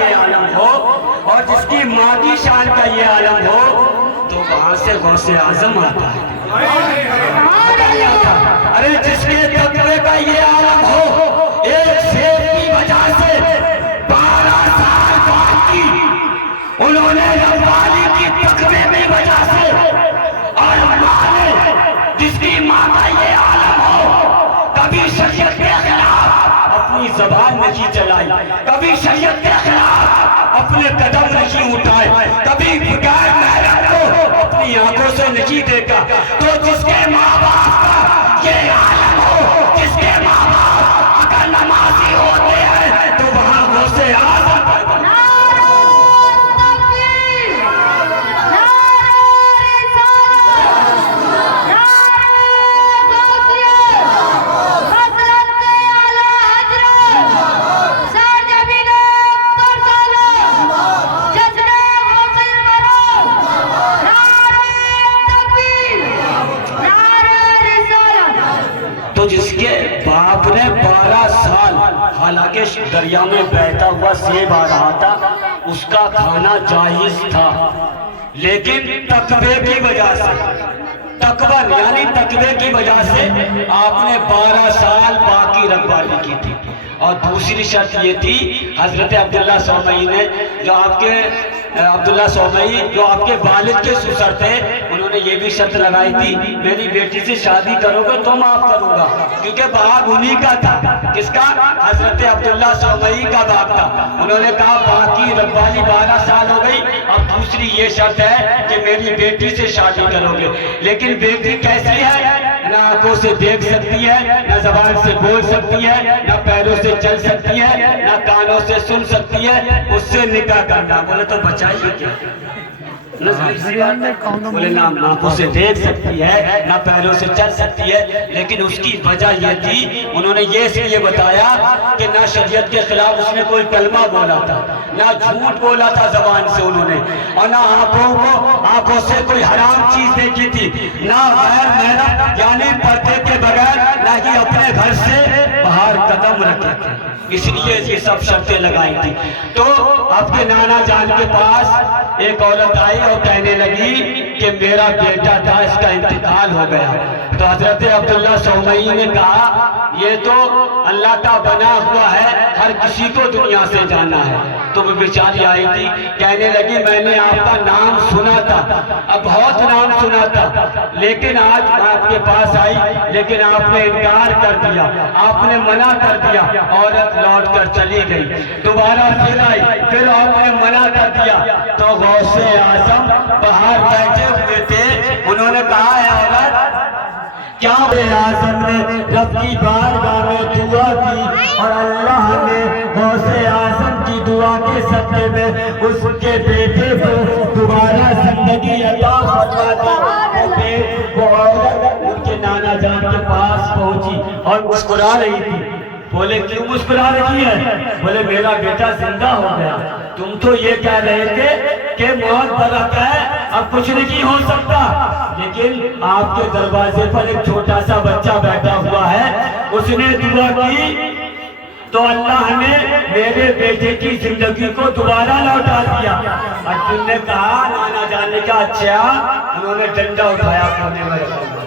یہ عالم ہو اور جس کی ماں کی شان کا یہ عالم ہو تو وہاں سے غوث اعظم آتا ہے۔ ارے جس کے تقوی کا یہ عالم ہو، ایک شیر کی وجہ سے 12 سال باقی انہوں نے ربانی کی تقوی کی وجہ سے، اور ماں نے جس کی ماں کا یہ عالم ہو کبھی شریعت کے خلاف اپنی زبان نہیں چلائی، کبھی شریعت کے خلاف اپنے قدم نہیں اٹھائے، کبھی بغیر محرم کو اپنی آنکھوں سے نہیں دیکھا۔ تو جس کے ماں باپ کا یہ عالم ہو، جس کے ماں باپ اگر نمازی ہوتے ہیں تو وہاں غوث اعظم پر بنا۔ تو جس کے باپ نے 12 سال حالانکہ دریا میں بہتا ہوا سیب آ رہا تھا، اس کا کھانا جائز تھا، لیکن تقوی کی وجہ سے، تقوی یعنی تقوی کی وجہ سے آپ نے 12 سال باقی رکھوالی کی تھی۔ اور دوسری شرط یہ تھی، حضرت عبداللہ صومعی نے جو آپ کے عبداللہ صومعی جو آپ کے والد کے سسر تھے، انہوں نے یہ بھی شرط لگائی تھی، میری بیٹی سے شادی کرو گے تو معاف کروں گا، کیونکہ باغ انہی کا تھا۔ کس کا؟ حضرت عبداللہ صومعی کا باغ تھا۔ انہوں نے کہا باقی رکھوالی 12 سال ہو گئی، اب دوسری یہ شرط ہے کہ میری بیٹی سے شادی کرو گے۔ لیکن بیٹی کیسی ہے؟ نہ آنکھوں سے دیکھ سکتی ہے، نہ زبان سے بول سکتی ہے، نہ پیروں سے چل سکتی ہے، نہ کانوں سے سن سکتی ہے، اس سے نکاح کرنا۔ بولے تو بچائیے کیا؟ بولے نہ آنکھوں سے دیکھ سکتی ہے، نہ پیروں سے چل سکتی ہے، لیکن اس کی وجہ یہ تھی، انہوں نے یہ اس لیے بتایا کہ نہ شریعت کے خلاف اس نے کوئی کلمہ بولا تھا، نہ جھوٹ بولا تھا زبان سے انہوں نے، اور نہ آنکھوں سے کوئی حرام چیز دیکھی تھی، نہ غیر محرم یعنی پردے کے بغیر، نہ ہی اپنے گھر سے باہر قدم رکھے تھے۔ اس لیے یہ سب شرطیں لگائی تھی۔ تو آپ کے نانا جان کے پاس ایک عورت آئی اور کہنے لگی کہ میرا بیٹا تھا، اس کا انتقال ہو گیا۔ تو حضرت عبداللہ صومعی نے کہا یہ تو اللہ کا بنا ہوا ہے، ہر کسی کو دنیا سے جانا ہے۔ تو وہ بیچاری آئی تھی، کہنے لگی میں نے آپ کا نام سنا تھا، اب بہت نام سنا تھا، لیکن آج آپ کے پاس آئی، لیکن آپ نے انکار کر دیا، آپ نے منع کر دیا۔ عورت لوٹ کر چلی گئی، دوبارہ پھر آئی، پھر آپ نے منع کر دیا۔ تو غوث اعظم باہر بیٹھے ہوئے تھے، انہوں نے کہا اے عورت کیا غوث اعظم نے رب کی بارگاہ میں دعا کی اور اللہ نے غوث اعظم کی دعا کے صدقے میں اس کے بیٹے کو دوبارہ زندگی عطا فرما دی۔ وہ عورت ان کے نانا جان کے پاس پہنچی اور مسکرا رہی تھی۔ بولے کیوں مسکرا رہی ہے؟ بولے میرا بیٹا زندہ ہو گیا، تم تو یہ کہہ رہے تھے کہ موت برحق ہے، اب کچھ نہیں ہو سکتا، لیکن آپ کے دروازے پر ایک چھوٹا سا بچہ بیٹھا ہوا ہے، اس نے دعا کی تو اللہ نے میرے بیٹے کی زندگی کو دوبارہ لوٹا دیا۔ اور تم نے کہا نانا جانے کا اچھا، انہوں نے ڈنڈا اٹھایا کونے میں رکھا۔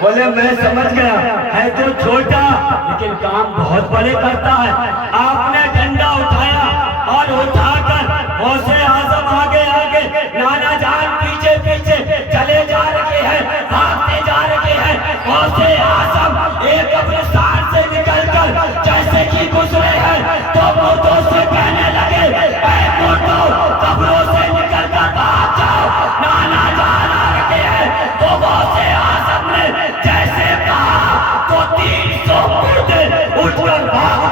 بولے میں سمجھ گیا ہے تو چھوٹا لیکن کام بہت بڑے کرتا ہے۔ آپ نے ڈنڈا اٹھایا اور اٹھا کر غوث اعظم آگے آگے، نانا جان پیچھے پیچھے چلے جا رہے ہیں، بھاگتے جا رہے ہیں۔ غوث اعظم ایک قبرستان سے نکل کر جیسے کہ گزرے ہیں تو مردوں سے کہنے لگے اے مردوں قبروں سے نکل کر بھاگ جاؤ، نانا جان آ رہے ہیں۔ تو غوث اعظم نے جیسے کہا تو 300 مردے اٹھ کر بھاگ۔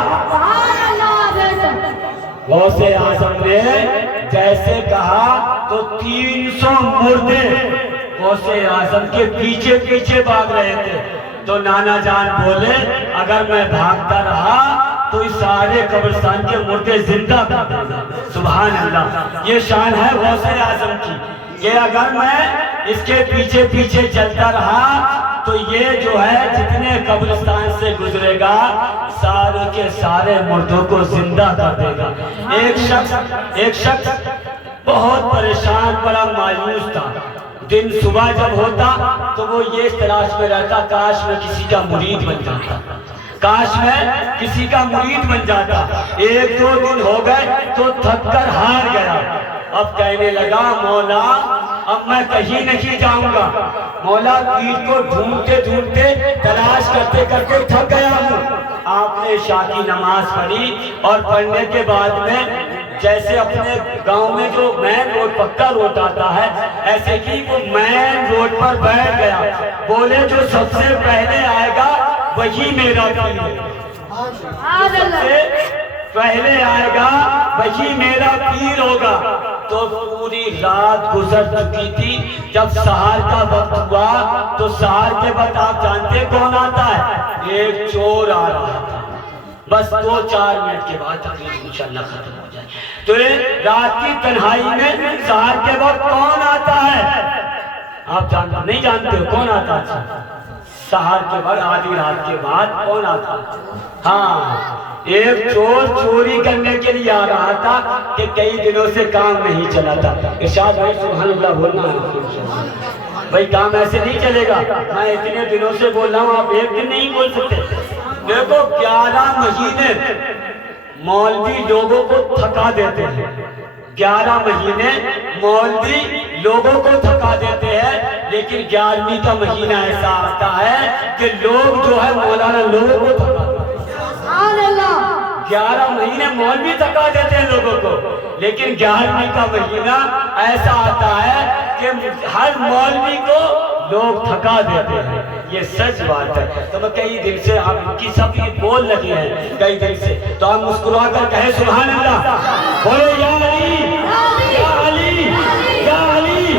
غوث اعظم نے جیسے کہا تو 300 مردے غوث اعظم کے پیچھے پیچھے بھاگ رہے تھے۔ تو نانا جان بولے اگر میں بھاگتا رہا تو اس سارے قبرستان کے مردے زندہ کر دیں گا۔ سبحان اللہ، یہ شان ہے غوث اعظم کی کہ اگر میں اس کے پیچھے پیچھے چلتا رہا تو یہ جو ہے جتنے قبرستان سے گزرے گا سارے کے سارے مردوں کو زندہ کر دے گا۔ ایک شخص بہت پریشان، بڑا مایوس تھا۔ دن صبح جب ہوتا تو وہ یہ تلاش میں رہتا، کاش میں کسی کا مرید بن جاتا، کاش میں کسی کا مرید بن جاتا۔ ایک دو دن ہو گئے تو تھک کر ہار گیا۔ اب کہنے لگا مولا اب میں کہیں نہیں جاؤں گا، مولا پیر کو ڈھونڈتے ڈھونڈتے تلاش کرتے کرتے تھک گیا ہوں۔ آپ نے عشاء کی نماز پڑھی اور پڑھنے کے بعد میں جیسے اپنے گاؤں میں جو مین روڈ پکا روڈ آتا ہے ایسے کہ وہ مین روڈ پر بیٹھ گیا، بولے جو سب سے پہلے آئے گا وہی میرا پیر ہے، سب سے پہلے آئے گا وہی میرا پیر ہوگا۔ تو پوری رات گزر چکی تھی، جب سحر کا وقت ہوا تو سحر کے وقت آپ جانتے کون آتا ہے؟ ایک چور آ رہا تھا۔ بس 2-4 منٹ کے بعد تقریر انشاءاللہ ختم ہو جائے۔ تو رات کی تنہائی میں سحر کے وقت کون آتا ہے؟ آپ نہیں جانتے ہو کون آتا ہے؟ سحر کے بعد آدھی رات کے بعد کون آتا ہے؟ ہاں، ایک چور چوری کرنے کے لیے آ رہا تھا کہ کئی دنوں سے کام نہیں چلا تھا۔ ارشاد بھائی سبحان اللہ بولنا ہے بھائی، کام ایسے نہیں چلے گا، میں اتنے دنوں سے بول رہا ہوں، آپ ایک دن نہیں بول سکتے۔ دیکھو 11 مہینے مولوی لوگوں کو تھکا دیتے ہیں، 11 مہینے مولوی لوگوں کو تھکا دیتے ہیں، لیکن 11ویں کا مہینہ ایسا آتا ہے کہ لوگ جو ہے مولانا لوگوں کو تھکا دیتے ہیں۔ 11 مہینے مولوی تھکا دیتے ہیں لوگوں کو، لیکن 11ویں کا مہینہ ایسا آتا ہے کہ ہر مولوی کو لوگ تھکا دیتے ہیں۔ یہ سچ بات ہے۔ تو میں کئی دن سے آپ کی سب یہ بول لگے ہیں کئی دن سے، تو آپ مسکرا کر کہیں سبحان اللہ، بولے یا علی یا علی یا علی،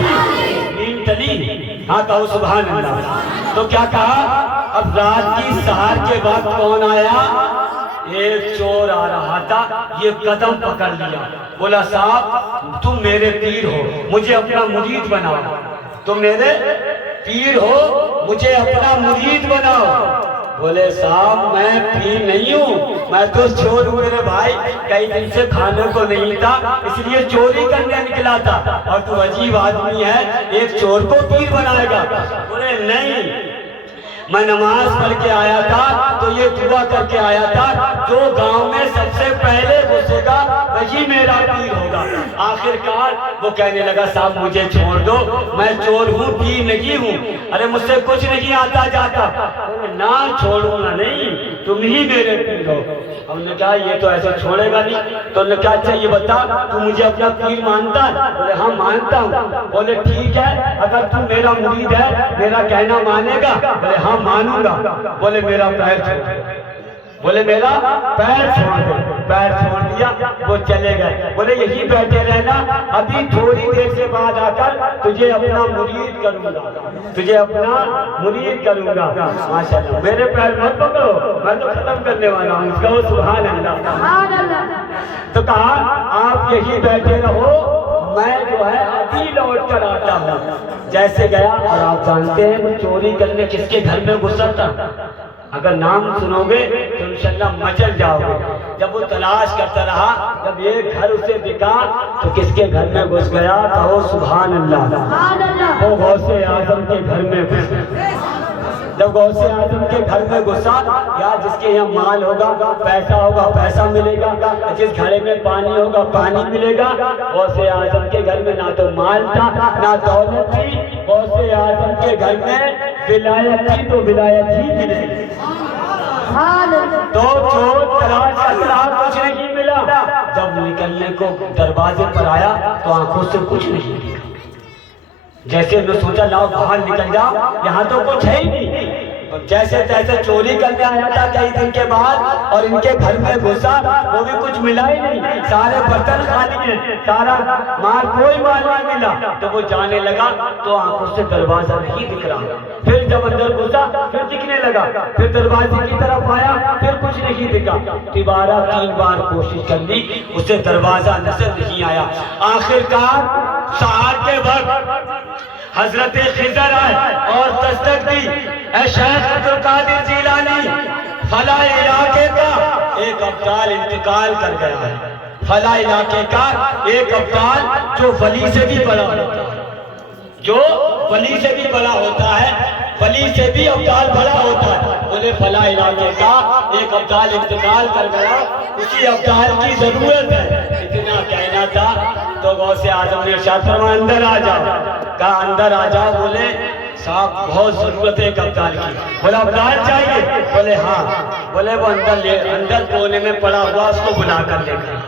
نیند ٹلی، ہاں کہو سبحان اللہ۔ تو کیا کہا؟ اب رات کی سحر کے وقت کون آیا؟ ایک چور آ رہا تھا، یہ قدم پکڑ لیا، بولا صاحب تم میرے پیر ہو، مجھے اپنا مرید بناؤ، تم میرے پیر ہو، مجھے اپنا مرید بناؤ۔ بولے صاحب میں پیر نہیں ہوں، میں تو چور ہوں میرے بھائی، کئی دن سے کھانے کو نہیں تھا اس لیے چوری کرنے نکلا تھا، اور تو عجیب آدمی ہے ایک چور کو پیر بنائے گا۔ بولے نہیں، میں نماز پڑھ کے آیا تھا تو یہ دعا کر کے آیا تھا جو گاؤں میں سب سے پہلے گھسے گا وہی میرا پیر ہوگا۔ آخر کار وہ کہنے لگا صاحب مجھے چھوڑ دو، میں چور ہوں پیر نہیں ہوں، ارے مجھ سے کچھ نہیں آتا جاتا۔ نہ چھوڑوں گا نہیں، تم ہی میرے پیر ہو۔ ہم نے کہا یہ تو ایسے چھوڑے گا نہیں، تو انہوں نے کہا اچھا یہ بتا تو مجھے اپنا پیر مانتا ہے؟ بولے ہاں مانتا ہوں۔ بولے ٹھیک ہے، اگر تم میرا مرید ہے میرا کہنا مانے گا؟ بولے ہاں مانوں گا۔ بولے میرا پیر چھوڑ دے، بولے میرا پیر چھوڑ دے۔ پیر چھوڑ دیا، وہ چلے گئے۔ بولے یہی بیٹھے رہنا، ابھی تھوڑی دیر سے بعد آ کر تجھے اپنا مرید کروں گا، تجھے اپنا مرید کروں گا۔ ماشاءاللہ، میرے پیر مت پکڑو، میں تو ختم کرنے والا ہوں، اس کا وہ سبحان اللہ۔ تو کہا آپ یہی بیٹھے رہو، میں جو ہے ابھی لوٹ کر آتا ہوں۔ جیسے گیا، اور آپ جانتے ہیں وہ چوری کرنے کس کے گھر میں گھسا تھا؟ اگر نام سنو گے تو انشاءاللہ مچل جاؤ گے۔ جب وہ تلاش کرتا رہا، جب ایک گھر اسے دکھا تو کس کے گھر میں گھس گیا؟ کہو سبحان اللہ۔ وہ غوث اعظم کے گھر میں گھس گیا۔ جب غوث اعظم کے گھر میں گھسا، یا جس کے یہاں مال ہوگا پیسہ ہوگا پیسہ ملے گا، جس گھڑے میں پانی ہوگا پانی ملے گا۔ غوث اعظم کے گھر میں نہ تو مال تھا نہ دولت تھی، غوث اعظم کے گھر میں ولایت تھی تو ولایت ہی ملے گی۔ تو چور تلاش کرتا رہا، کچھ نہیں ملا۔ جب نکلنے کو دروازے پر آیا تو آنکھوں سے کچھ نہیں دکھا، جیسے انہوں نے سوچا لاؤ باہر نکل جاؤ، یہاں تو کچھ ہے ہی نہیں۔ جیسے تیسے چوری کرنے آیا تھا کئی دن کے بعد، اور ان کے گھر میں گھسا، وہ بھی کچھ ملا ہی نہیں، سارے برتن خالی ہیں، سارا مال کوئی مال نہیں ملا۔ تو وہ جانے لگا تو آنکھوں سے دروازہ نہیں دکھ رہا۔ پھر جب اندر گھسا پھر دکھنے لگا، پھر دروازے کی طرف آیا پھر کچھ نہیں دکھا۔ دوبارہ 3 بار کوشش کر لی، اسے دروازہ نظر نہیں آیا۔ آخرکار سحر کے وقت حضرت خضر آئے اور تصدیق دی، اے شیخ عبدالقادر جیلانی فلاں علاقے کا ایک ابدال انتقال کر گیا ہے، فلاں علاقے کا ایک ابدال جو ولی سے بھی بڑا ہوتا ہے، جو ولی سے بھی بڑا ہوتا ہے، ولی سے بھی ابدال بڑا ہوتا ہے، بولے فلاں علاقے کا ایک ابدال انتقال کر گیا، اسی ابدال کی ضرورت ہے۔ اتنا کہنا تھا تو غوث اعظم نے ارشاد فرمایا اندر آ جاؤ، کہا اندر آ جاؤ، بولے صاحب بہت ضرورت ہے ایک ابدال کی، بولا ابدال چاہیے، بولے ہاں، بولے وہ اندر کونے میں پڑا ہوا اس کو بلا کر لے گا۔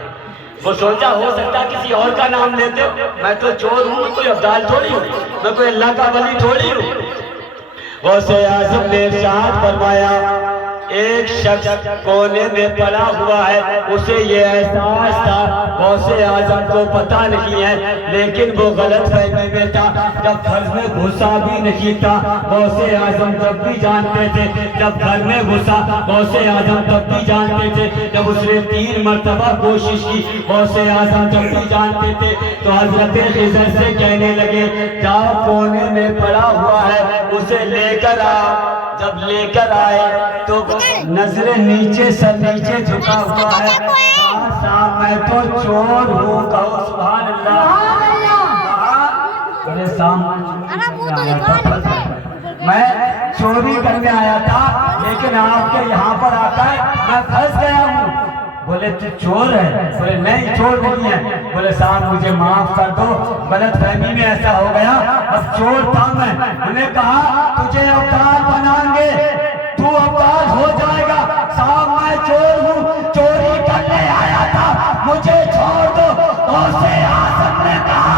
وہ سوچا ہو سکتا کسی اور کا نام لیتے ہو، میں تو چور ہوں، میں کوئی ابدال تھوڑی ہوں، میں کوئی اللہ کا ولی تھوڑی ہوں۔ غوث اعظم نے ارشاد فرمایا ایک شخص کونے میں پڑا ہوا ہے، اسے یہ احساس تھا، غوث اعظم کو پتہ نہیں ہے، لیکن وہ غلط فہمی میں تھا، جب گھر میں گھسا بھی نہیں تھا، غوث اعظم تب بھی جانتے تھے، جب گھر میں گھسا غوث اعظم تب بھی جانتے تھے، جب اس نے 3 مرتبہ کوشش کی غوث اعظم تب بھی جانتے تھے، تو حضرت خضر سے کہنے لگے جاؤ کونے میں پڑا ہوا ہے اسے لے کر آ۔ جب لے کر آئے تو نظر نیچے سر نیچے جھکا ہوا ہے، صاحب میں تو چور ہوں، کہو سبحان اللہ۔ میرے سامنے میں چوری کرنے آیا تھا، لیکن آپ کے یہاں پر آ کر میں پھنس گیا ہوں۔ بولے تو چور ہے؟ بولے نہیں چور نہیں ہے۔ بولے صاحب مجھے معاف کر دو، غلط فہمی میں ایسا ہو گیا، اب چور تھا میں۔ انہیں کہا تجھے ابدال بنائیں گے، تو ابدال ہو جائے گا۔ صاحب میں چور ہوں، چوری کرنے آیا تھا، مجھے چھوڑ دو۔ غوث اعظم نے کہا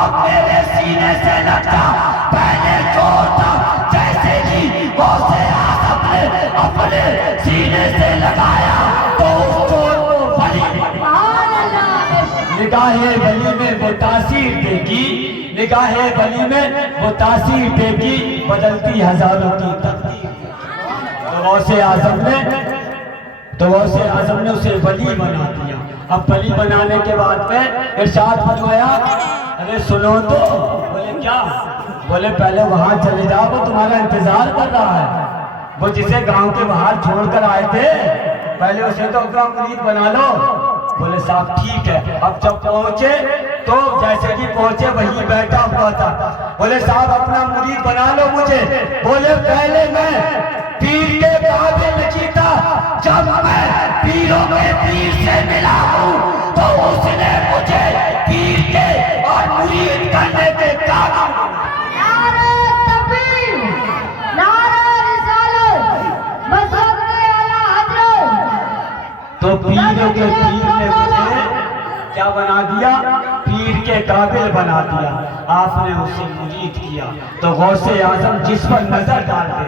اب میرے سینے سے لگ جا، پہلے چور تھا۔ جیسے ہی غوث اعظم نے اپنے سینے سے لگایا تو اس چور کو ولی نگاہ ولی میں وہ تاثیر دے گی، نگاہ ولی میں وہ تاثیر دے گی، بدلتی ہزاروں کی تقدیر۔ تو غوث اعظم نے اسے ولی بنا دیا۔ اب ولی بنانے کے بعد میں ارشاد فرمایا ارے سنو تو، بولے کیا؟ بولے پہلے وہاں چلے جاؤ، وہ تمہارا انتظار کر رہا ہے، وہ جسے گاؤں کے باہر چھوڑ کر آئے تھے، پہلے اسے تو اپنا مرید بنا لو۔ بولے صاحب ٹھیک ہے۔ اب جب پہنچے تو جیسے کہ پہنچے وہیں بیٹھا ہوا تھا، بولے صاحب اپنا مرید بنا لو مجھے۔ بولے پہلے میں پیر کے قابل نہیں تھا، جب میں پیروں کے پیر سے ملا ہوں تو اس نے مجھے پیر کے اور مرید کرنے کے قابل۔ نعرہ تکبیر، نعرہ رسالت، مذہب اعلیٰ حضرت۔ تو پیروں کے پیر نے مجھے کیا بنا دیا؟ پیر کے قابل بنا دیا۔ آپ نے اسے مرید کیا۔ تو غوث اعظم جس پر نظر ڈالتے،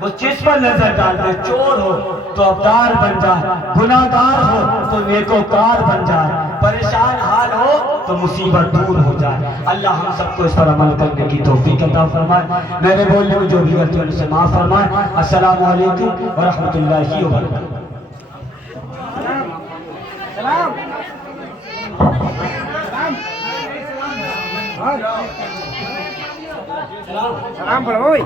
وہ جس پر نظر ڈالتے، چور ہو تو ابدال بن جائے، گناہگار ہو تو نیکوکار بن جائے، پریشان حال ہو تو مصیبت دور ہو جائے۔ اللہ ہم سب کو اس پر عمل کرنے کی توفیق عطا فرمائے۔ میرے بولنے میں جو بھی غلطی ان سے معاف فرمائے۔ السلام علیکم ورحمۃ اللہ وبرکاتہ۔ سلام پڑھو بھائی۔